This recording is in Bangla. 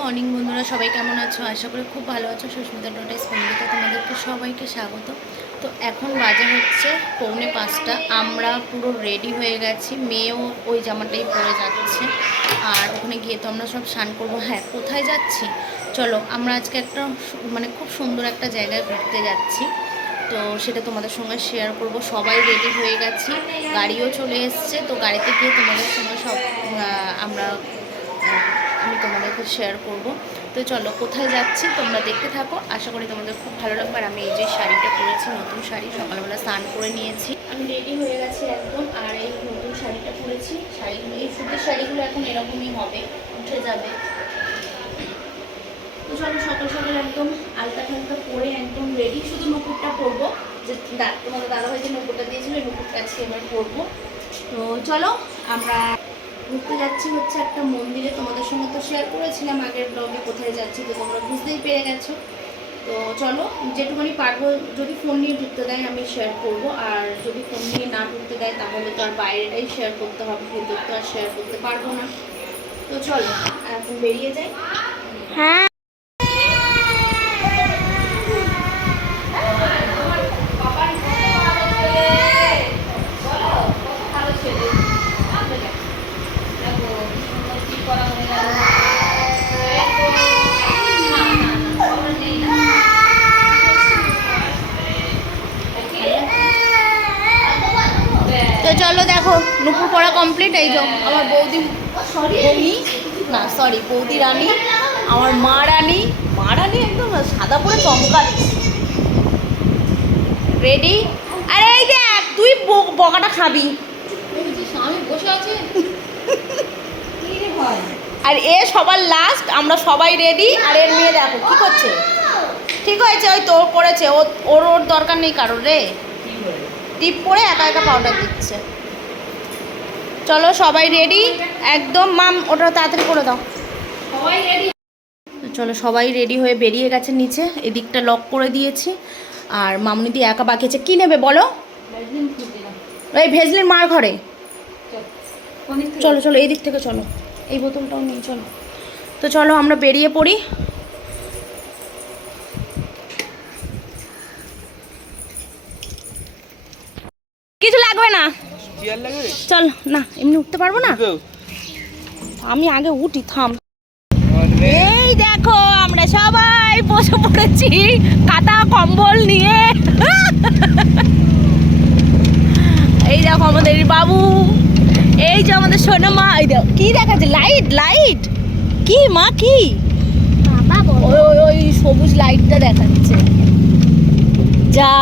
মর্নিং বন্ধুরা। সবাই কেমন আছো? আশা করি খুব ভালো আছো। সুস্মিতা ডটাইস ফ্যামিলিতে তোমাদেরকে সবাইকে স্বাগত। তো এখন বাজে হচ্ছে পৌনে পাঁচটা। আমরা পুরো রেডি হয়ে গেছি। মেয়েও ওই জামাটাই পরে যাচ্ছে। আর ওখানে গিয়ে তো আমরা সব স্নান করব। হ্যাঁ কোথায় যাচ্ছি? চলো, আমরা আজকে একটা মানে খুব সুন্দর একটা জায়গায় ঘুরতে যাচ্ছি। তো সেটা তোমাদের সঙ্গে শেয়ার করব। সবাই রেডি হয়ে গেছি। গাড়িও চলে এসছে। তো গাড়িতে গিয়ে তোমাদের সঙ্গে সব আমরা তোমাদেরকে শেয়ার করব। তো চলো, কোথায় যাচ্ছি তোমরা দেখতে থাকো। আশা করি তোমাদের খুব ভালো লাগবে। আর আমি এই যে শাড়িটা পরেছি, নতুন শাড়ি, সকালবেলা স্নান করে নিয়েছি। আমি রেডি হয়ে গেছি একদম। আর এই নতুন শাড়িটা পরেছি। শাড়িগুলো, এই সুতির শাড়িগুলো এখন এরকমই হবে, উঠে যাবে। তো চলো, সকাল সকাল একদম আলতা ফালতা পরে একদম রেডি শুধু নুপুরটা পরবো। যে তোমাদের দাদাভাই যে নুপুরটা দিয়েছিল নুপুরটা আজকে এবার পরবো। তো চলো, আমরা ঘুরতে যাচ্ছি হচ্ছে একটা মন্দিরে। তোমাদের সঙ্গে তো শেয়ার করেছিলাম আগের ব্লগে কোথায় যাচ্ছি তো তোমরা বুঝতেই পেরে গেছো। তো চলো, যেটুকুনি পারব যদি ফোন নিয়ে ঢুকতে দেয় আমি শেয়ার করব। আর যদি ফোন নিয়ে না ঢুকতে দেয় তাহলে তো আর বাইরেটাই শেয়ার করতে হবে ভেতর তো আর শেয়ার করতে পারব না। তো চলো, এখন বেরিয়ে যাই। হ্যাঁ। তো চলো দেখো নুপুর পড়া কমপ্লিট এই যে আমার বৌদি বৌদি না সরি বৌদি রানী আমার মা রানী মা রানী একদম সাদা পরে চমকাচ্ছে রেডি আরে এই দেখ তুই বকাটা খাবি। স্বামী বসে আছে। আর এ সবার লাস্ট আমরা সবাই রেডি আর এর মেয়ে দেখো কি করছে? ঠিক হয়েছে ওই তোর করেছে ও ওর ওর দরকার নেই কারোর রে। টিপ পরে একা একা পাউডার দিচ্ছে। চলো সবাই রেডি একদম মাম ওটা তাড়াতাড়ি করে দাও। সবাই রেডি চলো সবাই রেডি হয়ে বেরিয়ে গেছে নিচে এদিকটা লক করে দিয়েছি। আর মামনি দিয়ে একা বাকিয়েছে কী নেবে বলো? এই ভেজলির মার ঘরে। চলো চলো এই দিক থেকে চলো। এই বোতলটাও নিয়ে চলো। তো চলো আমরা বেরিয়ে পড়ি। কিছু লাগবে না। চল না এমনি উঠতে পারব না? আমি আগে উঠি থাম। এই দেখো আমরা সবাই বসে পড়েছি কাতা কম্বল নিয়ে। এই দেখো আমাদের বাবু। এই যে আমাদের সোনামা এই দেখো কি দেখাচ্ছে? লাইট লাইট কি মা কি? ওই ওই ওই সবুজ লাইটটা দেখাচ্ছে। যা।